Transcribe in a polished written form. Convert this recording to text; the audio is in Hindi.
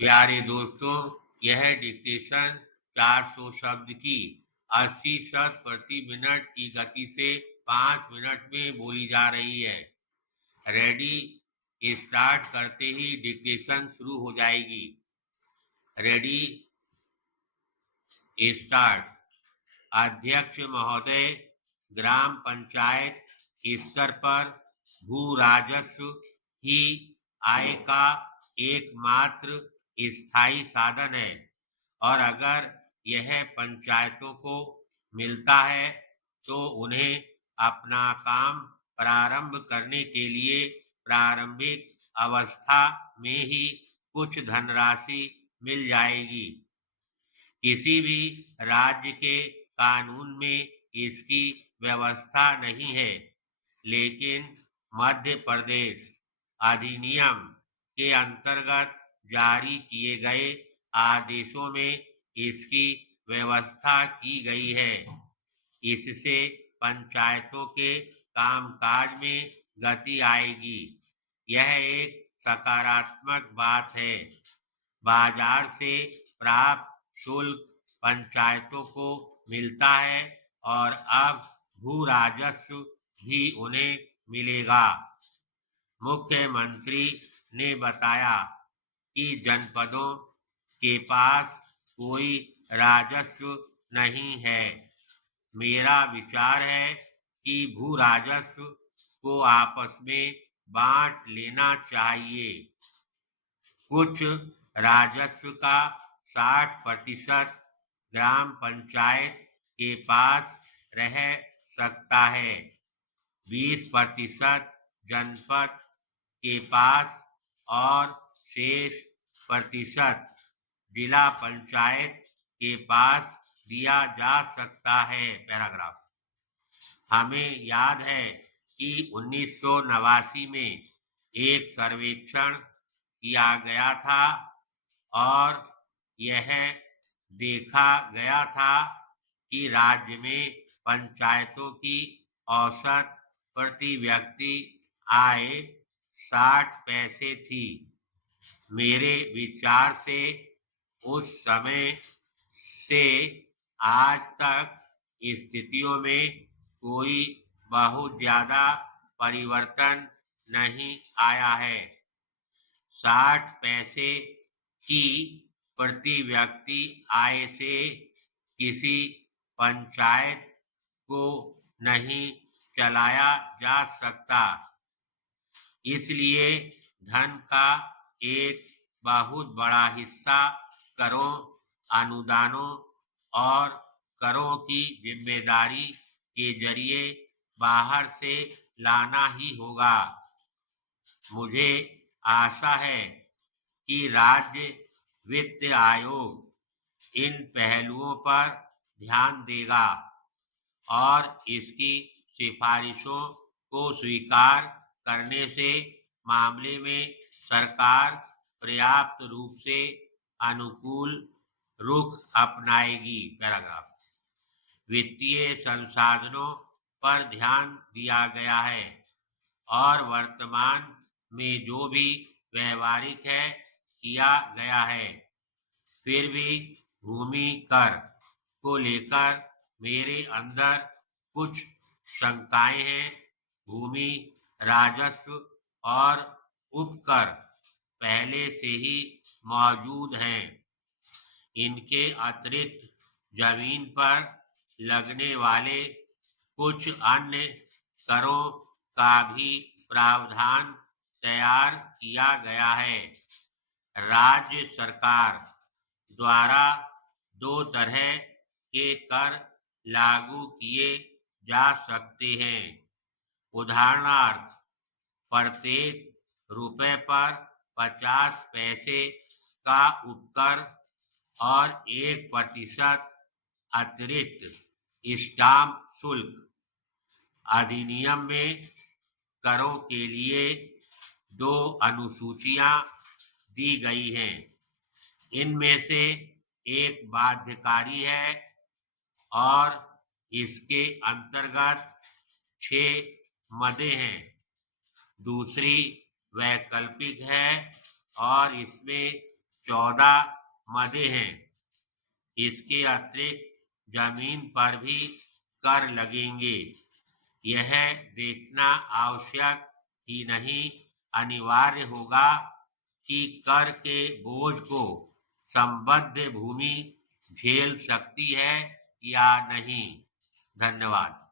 प्यारे दोस्तों, यह डिक्टेशन 400 शब्द की 80 शब्द प्रति मिनट की गति से 5 मिनट में बोली जा रही है। रेडी, स्टार्ट करते ही डिक्टेशन शुरू हो जाएगी। Ready, start. अध्यक्ष महोदय, ग्राम पंचायत स्तर पर भू राजस्व ही आय का एकमात्र स्थायी साधन है और अगर यह पंचायतों को मिलता है तो उन्हें अपना काम प्रारंभ करने के लिए प्रारंभिक अवस्था में ही कुछ धनराशि मिल जाएगी। किसी भी राज्य के कानून में इसकी व्यवस्था नहीं है, लेकिन मध्य प्रदेश अधिनियम के अंतर्गत जारी किए गए आदेशों में इसकी व्यवस्था की गई है। इससे पंचायतों के कामकाज में गति आएगी। यह एक सकारात्मक बात है। बाजार से प्राप्त शुल्क पंचायतों को मिलता है और अब भू राजस्व भी उन्हें मिलेगा। मुख्यमंत्री ने बताया कि जनपदों के पास कोई राजस्व नहीं है। मेरा विचार है कि भू राजस्व को आपस में बांट लेना चाहिए। कुछ राजस्व का 60% ग्राम पंचायत के पास रह सकता है, 20% जनपद के पास और शेष प्रतिशत जिला पंचायत के पास दिया जा सकता है। पैराग्राफ। हमें याद है कि 1989 में एक सर्वेक्षण किया गया था और यह देखा गया था कि राज्य में पंचायतों की औसत प्रति व्यक्ति आय 60 पैसे थी। मेरे विचार से उस समय से आज तक स्थितियों में कोई बहुत ज्यादा परिवर्तन नहीं आया है। 60 पैसे की प्रति व्यक्ति आय से किसी पंचायत को नहीं चलाया जा सकता। इसलिए धन का एक बहुत बड़ा हिस्सा करों, अनुदानों और करों की जिम्मेदारी के जरिए बाहर से लाना ही होगा। मुझे आशा है कि राज्य वित्त आयोग इन पहलुओं पर ध्यान देगा और इसकी सिफारिशों को स्वीकार करने से मामले में सरकार पर्याप्त रूप से अनुकूल रुख अपनाएगी। पैराग्राफ। वित्तीय संसाधनों पर ध्यान दिया गया है और वर्तमान में जो भी व्यवहारिक है किया गया है। फिर भी भूमि कर को लेकर मेरे अंदर कुछ शंकाएं हैं। भूमि राजस्व और उपकर पहले से ही मौजूद हैं। इनके अतिरिक्त जमीन पर लगने वाले कुछ अन्य करों का भी प्रावधान तैयार किया गया है। राज्य सरकार द्वारा 2 तरह के कर लागू किए जा सकते हैं। उदाहरणार्थ, प्रत्येक रुपए पर 50 पैसे का उपकर और 1% अतिरिक्त स्टाम्प शुल्क। अधिनियम में करों के लिए 2 अनुसूचियां दी गई हैं। इनमें से एक बाध्यकारी है और इसके अंतर्गत 6 मदें हैं। दूसरी वैकल्पिक है और इसमें 14 मदें हैं। इसके अतिरिक्त जमीन पर भी कर लगेंगे। यह देखना आवश्यक ही नहीं, अनिवार्य होगा कि कर के बोझ को संबद्ध भूमि झेल सकती है या नहीं। धन्यवाद।